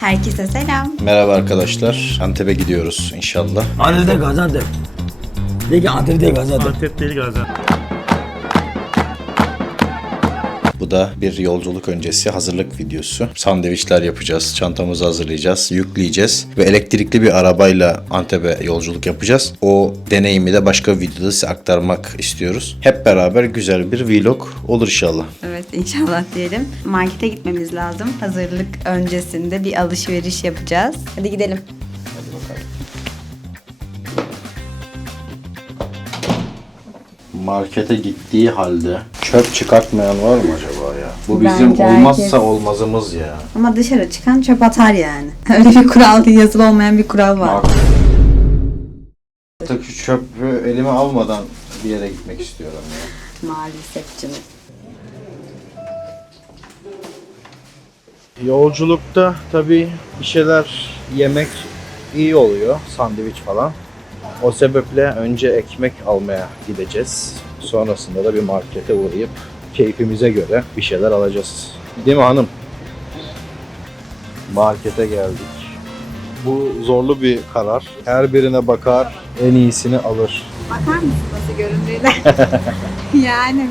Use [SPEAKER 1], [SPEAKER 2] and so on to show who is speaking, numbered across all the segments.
[SPEAKER 1] Herkese selam.
[SPEAKER 2] Merhaba arkadaşlar. Antep'e gidiyoruz inşallah.
[SPEAKER 3] Antep'te Gaziantep. De ki Antep'te Gaziantep.
[SPEAKER 4] Antep değil Gaziantep.
[SPEAKER 2] Bu da bir yolculuk öncesi hazırlık videosu. Sandviçler yapacağız, çantamızı hazırlayacağız, yükleyeceğiz ve elektrikli bir arabayla Antep'e yolculuk yapacağız. O deneyimi de başka bir videoda size aktarmak istiyoruz. Hep beraber güzel bir vlog olur inşallah.
[SPEAKER 1] Evet inşallah diyelim. Markete gitmemiz lazım. Hazırlık öncesinde bir alışveriş yapacağız. Hadi gidelim.
[SPEAKER 2] Markete gittiği halde çöp çıkartmayan var mı acaba ya? Bu bizim
[SPEAKER 1] Bence
[SPEAKER 2] olmazsa
[SPEAKER 1] herkes.
[SPEAKER 2] olmazımız ya.
[SPEAKER 1] Ama dışarı çıkan çöp atar yani. Öyle bir kural, yazılı olmayan bir kural var.
[SPEAKER 2] Artık şu çöpü elime almadan bir yere gitmek istiyorum ya.
[SPEAKER 1] Maalesef canım.
[SPEAKER 2] Yolculukta tabii bir şeyler yemek iyi oluyor. Sandviç falan. O sebeple önce ekmek almaya gideceğiz. Sonrasında da bir markete uğrayıp keyfimize göre bir şeyler alacağız. Değil mi hanım? Markete geldik. Bu zorlu bir karar. Her birine bakar, en iyisini alır.
[SPEAKER 1] Bakar mısın nasıl göründüğüne? Yani.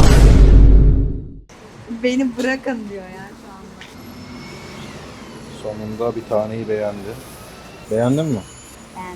[SPEAKER 1] Beni bırakın diyor yani şu anda.
[SPEAKER 2] Sonunda bir taneyi beğendi. Beğendin mi?
[SPEAKER 1] Yani.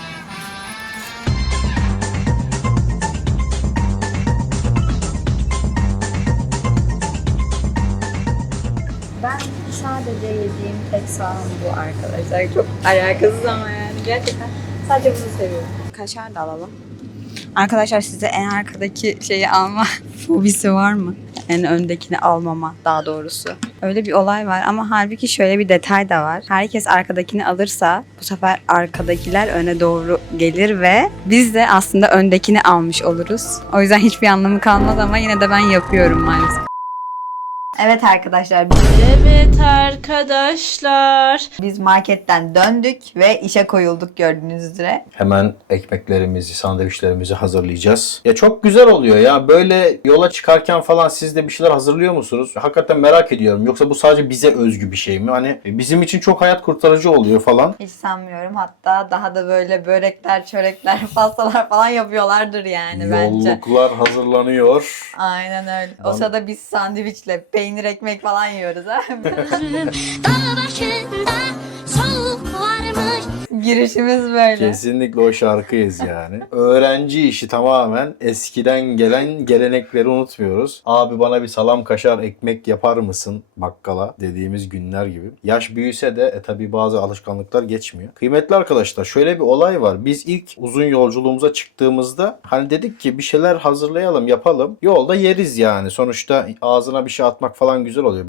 [SPEAKER 1] Ben sadece yediğim tek soğan bu arkadaşlar. Çok alakasız ama yani gerçekten sadece bunu seviyorum. Kaşar da alalım. Arkadaşlar size en arkadaki şeyi alma fobisi var mı? En öndekini almama daha doğrusu. Öyle bir olay var ama halbuki şöyle bir detay da var. Herkes arkadakini alırsa bu sefer arkadakiler öne doğru gelir ve biz de aslında öndekini almış oluruz. O yüzden hiçbir anlamı kalmaz ama yine de ben yapıyorum maalesef. Evet arkadaşlar
[SPEAKER 5] Evet arkadaşlar.
[SPEAKER 1] biz marketten döndük ve işe koyulduk gördüğünüz üzere.
[SPEAKER 2] Hemen ekmeklerimizi, sandviçlerimizi hazırlayacağız. Ya çok güzel oluyor ya. Böyle yola çıkarken falan siz de bir şeyler hazırlıyor musunuz? Hakikaten merak ediyorum. Yoksa bu sadece bize özgü bir şey mi? Hani bizim için çok hayat kurtarıcı oluyor falan.
[SPEAKER 1] Hiç sanmıyorum. Hatta daha da böyle börekler, çörekler, pastalar falan yapıyorlardır yani bence.
[SPEAKER 2] Yolluklar hazırlanıyor.
[SPEAKER 1] Aynen öyle. O sırada biz sandviçle peynir ekmek falan yiyoruz ha.
[SPEAKER 5] Dağ başında soğuk varmış.
[SPEAKER 1] Girişimiz böyle.
[SPEAKER 2] Kesinlikle o şarkıyız yani. Öğrenci işi tamamen eskiden gelen gelenekleri unutmuyoruz. Abi bana bir salam kaşar ekmek yapar mısın bakkala dediğimiz günler gibi. Yaş büyüse de tabii bazı alışkanlıklar geçmiyor. Kıymetli arkadaşlar şöyle bir olay var. Biz ilk uzun yolculuğumuza çıktığımızda hani dedik ki bir şeyler hazırlayalım yapalım. Yolda yeriz yani. Sonuçta ağzına bir şey atmak falan güzel oluyor.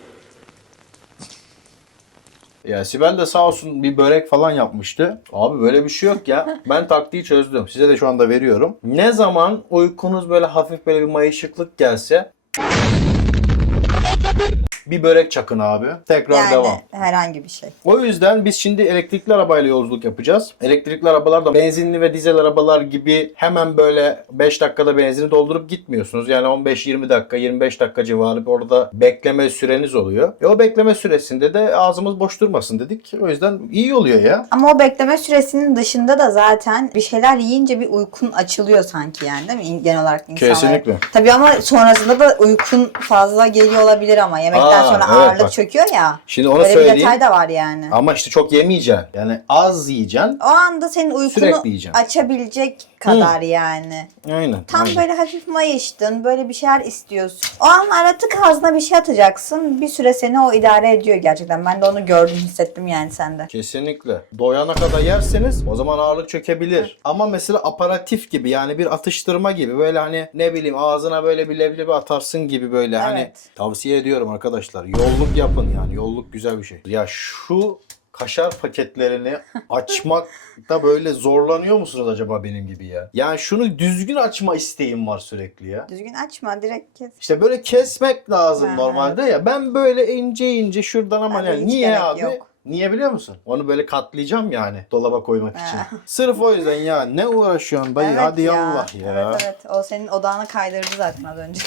[SPEAKER 2] Ya Sibel de sağ olsun bir börek falan yapmıştı. Abi böyle bir şey yok ya. Ben taktiği çözdüm. Size de şu anda veriyorum. Ne zaman uykunuz böyle hafif böyle bir mayışıklık gelse bir börek çakın abi. Tekrar
[SPEAKER 1] Yani
[SPEAKER 2] devam.
[SPEAKER 1] herhangi bir şey.
[SPEAKER 2] O yüzden biz şimdi elektrikli arabayla yolculuk yapacağız. Elektrikli arabalar da benzinli ve dizel arabalar gibi hemen böyle 5 dakikada benzini doldurup gitmiyorsunuz. Yani 15-20 dakika, 25 dakika civarı orada bekleme süreniz oluyor. O bekleme süresinde de ağzımız boş durmasın dedik. O yüzden iyi oluyor ya.
[SPEAKER 1] Ama o bekleme süresinin dışında da zaten bir şeyler yiyince bir uykun açılıyor sanki yani değil mi? Genel olarak insanlar.
[SPEAKER 2] Kesinlikle.
[SPEAKER 1] Tabii ama sonrasında da uykun fazla geliyor olabilir ama yemekten sonra
[SPEAKER 2] evet,
[SPEAKER 1] ağırlık
[SPEAKER 2] bak.
[SPEAKER 1] çöküyor ya.
[SPEAKER 2] Şimdi onu
[SPEAKER 1] Öyle bir
[SPEAKER 2] söyleyeyim.
[SPEAKER 1] detay da var yani.
[SPEAKER 2] Ama işte çok yemeyeceksin. Yani az yiyeceksin.
[SPEAKER 1] O anda senin uykunu
[SPEAKER 2] Sürekli yiyeceksin.
[SPEAKER 1] açabilecek kadar yani.
[SPEAKER 2] Aynen.
[SPEAKER 1] Tam
[SPEAKER 2] aynen.
[SPEAKER 1] böyle hafif mayıştın, böyle bir şeyler istiyorsun. O an aratık ağzına bir şey atacaksın. Bir süre seni o idare ediyor gerçekten. Ben de onu gördüm, hissettim yani sende.
[SPEAKER 2] Kesinlikle. Doyana kadar yerseniz o zaman ağırlık çökebilir. Ama mesela aparatif gibi yani bir atıştırma gibi böyle hani ne bileyim ağzına böyle bir leblebi atarsın gibi böyle hani
[SPEAKER 1] Evet.
[SPEAKER 2] tavsiye ediyorum arkadaşlar. Yolluk yapın yani. Yolluk güzel bir şey. Ya şu kaşar paketlerini açmakta böyle zorlanıyor musunuz acaba benim gibi ya? Yani şunu düzgün açma isteğim var sürekli ya.
[SPEAKER 1] Düzgün açma, direkt kes.
[SPEAKER 2] İşte böyle kesmek lazım
[SPEAKER 1] Ha.
[SPEAKER 2] normalde ya. Ben böyle ince ince şuradan ama
[SPEAKER 1] Abi
[SPEAKER 2] yani
[SPEAKER 1] hiç
[SPEAKER 2] niye
[SPEAKER 1] gerek
[SPEAKER 2] abi?
[SPEAKER 1] yok.
[SPEAKER 2] Niye biliyor musun? Onu böyle katlayacağım yani dolaba koymak için.
[SPEAKER 1] Ha.
[SPEAKER 2] Sırf o yüzden ya ne uğraşıyorsun dayı
[SPEAKER 1] Evet
[SPEAKER 2] hadi
[SPEAKER 1] ya.
[SPEAKER 2] yallah ya.
[SPEAKER 1] Evet evet. O senin odağını kaydırdı zaten az önce.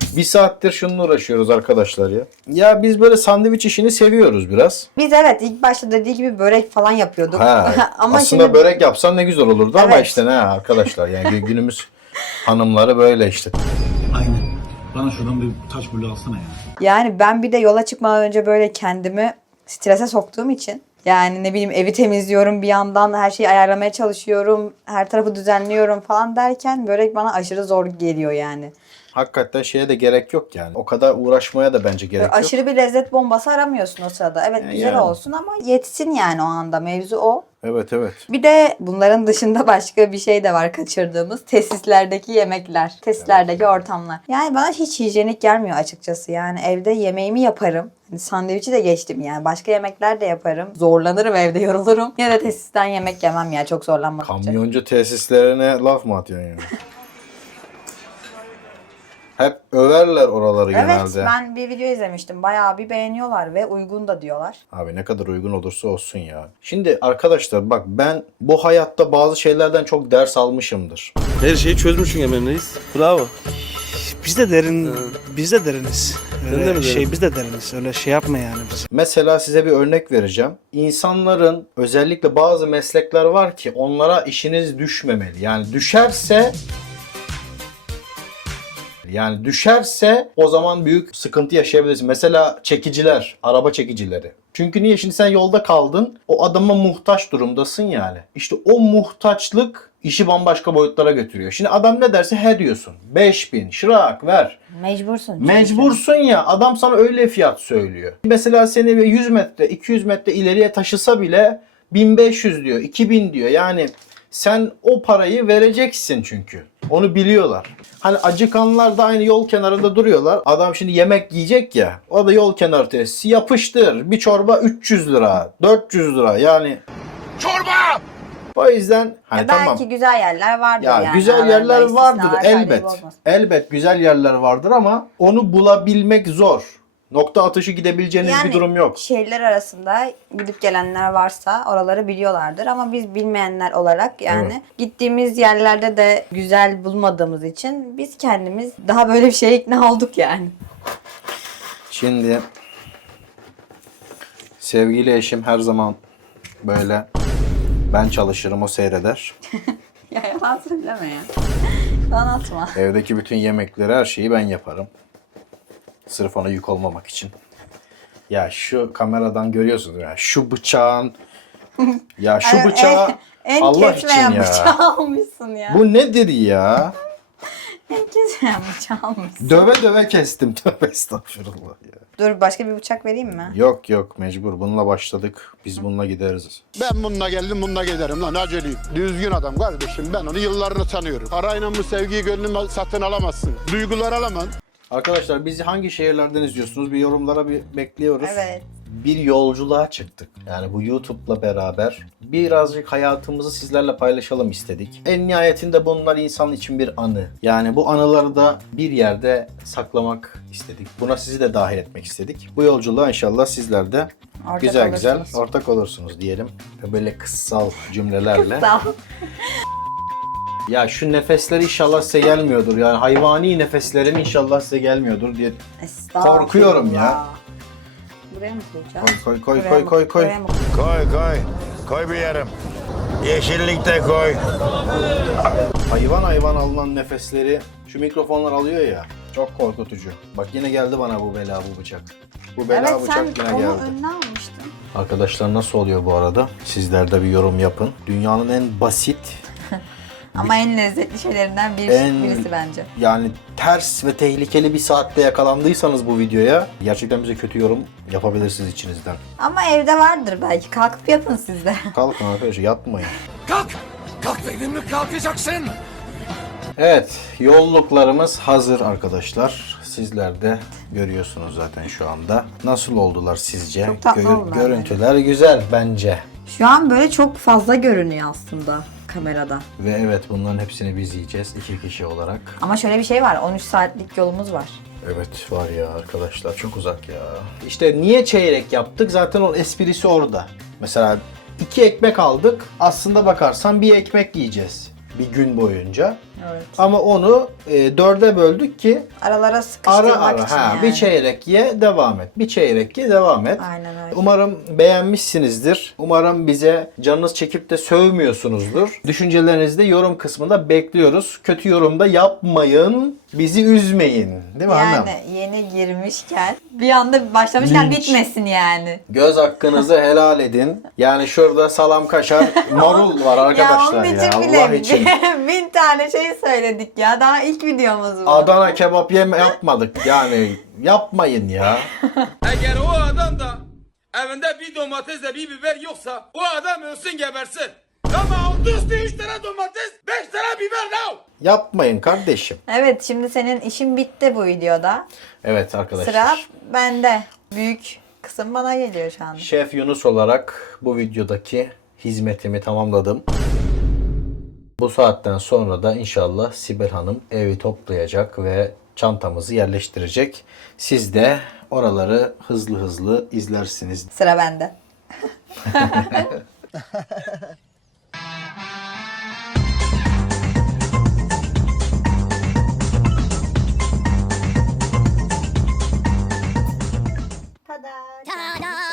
[SPEAKER 2] Bir saattir şununla uğraşıyoruz arkadaşlar ya. Ya biz böyle sandviç işini seviyoruz biraz.
[SPEAKER 1] Biz evet ilk başta dediği gibi börek falan yapıyorduk.
[SPEAKER 2] Ha,
[SPEAKER 1] Ama
[SPEAKER 2] aslında
[SPEAKER 1] şimdi
[SPEAKER 2] börek yapsan ne güzel olurdu ama
[SPEAKER 1] Evet.
[SPEAKER 2] işte ne arkadaşlar yani günümüz hanımları böyle işte.
[SPEAKER 4] Aynen. Bana şuradan bir taş bulu alsana ya.
[SPEAKER 1] yani ben bir de yola çıkmadan önce böyle kendimi strese soktuğum için yani ne bileyim evi temizliyorum bir yandan her şeyi ayarlamaya çalışıyorum. Her tarafı düzenliyorum falan derken börek bana aşırı zor geliyor yani.
[SPEAKER 2] Hakikaten şeye de gerek yok yani. O kadar uğraşmaya da bence gerek yok.
[SPEAKER 1] Aşırı bir lezzet bombası aramıyorsun o sırada. Evet güzel
[SPEAKER 2] yani.
[SPEAKER 1] olsun ama yetsin yani o anda mevzu o.
[SPEAKER 2] Evet evet.
[SPEAKER 1] Bir de bunların dışında başka bir şey de var kaçırdığımız. Tesislerdeki yemekler, tesislerdeki ortamlar. Yani bana hiç hijyenik gelmiyor açıkçası. Yani evde yemeğimi yaparım. Hani sandviçi de geçtim yani. Başka yemekler de yaparım. Zorlanırım evde, yorulurum. Ya da tesisten yemek yemem ya çok zorlanmadıkça.
[SPEAKER 2] Kamyoncu tesislerine laf mı atıyorsun yani? Hep överler oraları
[SPEAKER 1] Evet
[SPEAKER 2] genelde.
[SPEAKER 1] ben bir video izlemiştim. Bayağı bir beğeniyorlar ve uygun da diyorlar.
[SPEAKER 2] Abi ne kadar uygun olursa olsun ya. Şimdi arkadaşlar bak ben bu hayatta bazı şeylerden çok ders almışımdır.
[SPEAKER 6] Her şeyi çözmüşsün Emre Reis. Bravo.
[SPEAKER 7] Biz de derin, biz de deriniz. Öyle
[SPEAKER 6] de mi derin?
[SPEAKER 7] biz de deriniz. Öyle şey yapma yani bize.
[SPEAKER 2] Mesela size bir örnek vereceğim. İnsanların özellikle bazı meslekler var ki onlara işiniz düşmemeli. Yani düşerse o zaman büyük sıkıntı yaşayabilirsin. Mesela çekiciler, araba çekicileri. Çünkü niye? Şimdi sen yolda kaldın, o adama muhtaç durumdasın yani. İşte o muhtaçlık işi bambaşka boyutlara götürüyor. Şimdi adam ne derse he diyorsun. 5000 şırak ver.
[SPEAKER 1] Mecbursun. çünkü.
[SPEAKER 2] Mecbursun ya. Adam sana öyle fiyat söylüyor. Mesela seni 100 metre, 200 metre ileriye taşısa bile 1500 diyor, 2000 diyor. Yani sen o parayı vereceksin çünkü. Onu biliyorlar. Hani acıkanlar da aynı yol kenarında duruyorlar. Adam şimdi yemek yiyecek ya. O da yol kenarı tesisi yapıştır. Bir çorba 300 lira, 400 lira yani. Çorba! O yüzden hani
[SPEAKER 1] Belki
[SPEAKER 2] tamam.
[SPEAKER 1] güzel yerler vardır
[SPEAKER 2] Ya
[SPEAKER 1] yani.
[SPEAKER 2] güzel
[SPEAKER 1] Aralarında
[SPEAKER 2] yerler vardır
[SPEAKER 1] istisnalar kaydı
[SPEAKER 2] elbet.
[SPEAKER 1] bozmaz.
[SPEAKER 2] Elbet güzel yerler vardır ama onu bulabilmek zor. Nokta atışı gidebileceğiniz bir durum yok.
[SPEAKER 1] Şehirler arasında gidip gelenler varsa oraları biliyorlardır ama biz bilmeyenler olarak yani
[SPEAKER 2] Evet.
[SPEAKER 1] gittiğimiz yerlerde de güzel bulmadığımız için biz kendimiz daha böyle bir şeye ikna olduk yani.
[SPEAKER 2] Şimdi sevgili eşim her zaman böyle ben çalışırım o seyreder.
[SPEAKER 1] Ya yalan söyleme ya. Yalan atma.
[SPEAKER 2] Evdeki bütün yemekleri her şeyi ben yaparım. Sırf ona yük olmamak için. Ya şu kameradan görüyorsunuz ya şu bıçağın ya şu bıçağı
[SPEAKER 1] en
[SPEAKER 2] Allah için
[SPEAKER 1] kesmeyen
[SPEAKER 2] ya.
[SPEAKER 1] bıçağı almışsın ya.
[SPEAKER 2] Bu nedir ya?
[SPEAKER 1] En kesmeyen bıçağı almışsın.
[SPEAKER 2] Döve döve kestim. Tövbe estağfurullah ya.
[SPEAKER 1] Dur başka bir bıçak vereyim mi?
[SPEAKER 2] Yok yok mecbur. Bununla başladık. Biz bununla gideriz.
[SPEAKER 8] Ben bununla geldim bununla giderim lan aceleyim. Düzgün adam kardeşim ben onu yıllarını tanıyorum. Parayla bu sevgiyi gönlüme satın alamazsın. Duygular alamam.
[SPEAKER 2] Arkadaşlar bizi hangi şehirlerden izliyorsunuz? Bir yorumlara bir bekliyoruz.
[SPEAKER 1] Evet.
[SPEAKER 2] Bir yolculuğa çıktık. Yani bu YouTube'la beraber birazcık hayatımızı sizlerle paylaşalım istedik. En nihayetinde bunlar insan için bir anı. Yani bu anıları da bir yerde saklamak istedik. Buna sizi de dahil etmek istedik. Bu yolculuğa inşallah sizler de
[SPEAKER 1] Ortak
[SPEAKER 2] güzel güzel
[SPEAKER 1] olursunuz.
[SPEAKER 2] ortak olursunuz diyelim. Ve böyle kıssal cümlelerle.
[SPEAKER 1] Sağ ol.
[SPEAKER 2] Ya şu nefesler inşallah size gelmiyordur. Yani hayvani nefeslerim inşallah size gelmiyordur diye
[SPEAKER 1] Estağfurullah.
[SPEAKER 2] korkuyorum ya.
[SPEAKER 1] Buraya mı koyacağız?
[SPEAKER 2] Koy koy
[SPEAKER 1] Buraya
[SPEAKER 2] koy
[SPEAKER 1] mı-
[SPEAKER 2] koy koy.
[SPEAKER 1] buraya mı-
[SPEAKER 9] Koy bir yerim. Yeşillikte koy.
[SPEAKER 2] Hayvan hayvan alınan nefesleri şu mikrofonlar alıyor ya. Çok korkutucu. Bak yine geldi bana bu bela bu bıçak. Bu bela
[SPEAKER 1] Evet sen
[SPEAKER 2] bıçak yine
[SPEAKER 1] onu
[SPEAKER 2] geldi.
[SPEAKER 1] önüne almıştın.
[SPEAKER 2] Arkadaşlar nasıl oluyor bu arada? Sizler de bir yorum yapın. Dünyanın en basit,
[SPEAKER 1] Ama en lezzetli şeylerinden birisi bence.
[SPEAKER 2] yani ters ve tehlikeli bir saatte yakalandıysanız bu videoya gerçekten bize kötü yorum yapabilirsiniz içinizden.
[SPEAKER 1] Ama evde vardır belki. Kalkıp yapın siz de.
[SPEAKER 2] Kalkın arkadaşlar yatmayın.
[SPEAKER 9] Kalk dedim mi kalkacaksın.
[SPEAKER 2] Evet, yolluklarımız hazır arkadaşlar. Sizler de görüyorsunuz zaten şu anda. Nasıl oldular sizce?
[SPEAKER 1] Çok tatlı oldular
[SPEAKER 2] Görüntüler güzel bence.
[SPEAKER 1] Şu an böyle çok fazla görünüyor aslında kamerada.
[SPEAKER 2] Ve evet bunların hepsini biz yiyeceğiz 2 kişi olarak.
[SPEAKER 1] Ama şöyle bir şey var. 13 saatlik yolumuz var.
[SPEAKER 2] Evet var ya arkadaşlar çok uzak ya. İşte niye çeyrek yaptık? Zaten o esprisi orada. Mesela 2 ekmek aldık. Aslında bakarsan bir ekmek yiyeceğiz bir gün boyunca.
[SPEAKER 1] Evet.
[SPEAKER 2] Ama onu 4'e böldük ki
[SPEAKER 1] Aralara sıkıştırmak
[SPEAKER 2] ara ara
[SPEAKER 1] için yani.
[SPEAKER 2] bir çeyrek ye devam et. Bir çeyrek ye devam et.
[SPEAKER 1] Aynen öyle.
[SPEAKER 2] Umarım beğenmişsinizdir. Umarım bize canınız çekip de sövmüyorsunuzdur. Düşüncelerinizi de yorum kısmında bekliyoruz. Kötü yorum da yapmayın. Bizi üzmeyin. Değil mi annem?
[SPEAKER 1] Yani yeni girmişken bir anda başlamışken
[SPEAKER 2] Linç.
[SPEAKER 1] bitmesin yani.
[SPEAKER 2] Göz hakkınızı helal edin. Yani şurada salam kaşar marul var arkadaşlar
[SPEAKER 1] ya.
[SPEAKER 2] ya.
[SPEAKER 1] Onun için bile
[SPEAKER 2] Allah için.
[SPEAKER 1] 1000 tane şey söyledik ya. Daha ilk videomuz bu.
[SPEAKER 2] Adana kebap yapmadık yani. Yapmayın ya.
[SPEAKER 10] Eğer o adam da evinde bir domatesle bir biber yoksa o adam ölsün gebersin. Ama oldu üstü 3 tane domates 5 tane biber ne?
[SPEAKER 2] Yapmayın kardeşim.
[SPEAKER 1] Evet, şimdi senin işin bitti bu videoda.
[SPEAKER 2] Evet arkadaşlar.
[SPEAKER 1] Sıra bende. Büyük kısım bana geliyor şu anda.
[SPEAKER 2] Şef Yunus olarak bu videodaki hizmetimi tamamladım. Bu saatten sonra da inşallah Sibel Hanım evi toplayacak ve çantamızı yerleştirecek. Siz de oraları hızlı hızlı izlersiniz.
[SPEAKER 1] Sıra bende. Tada!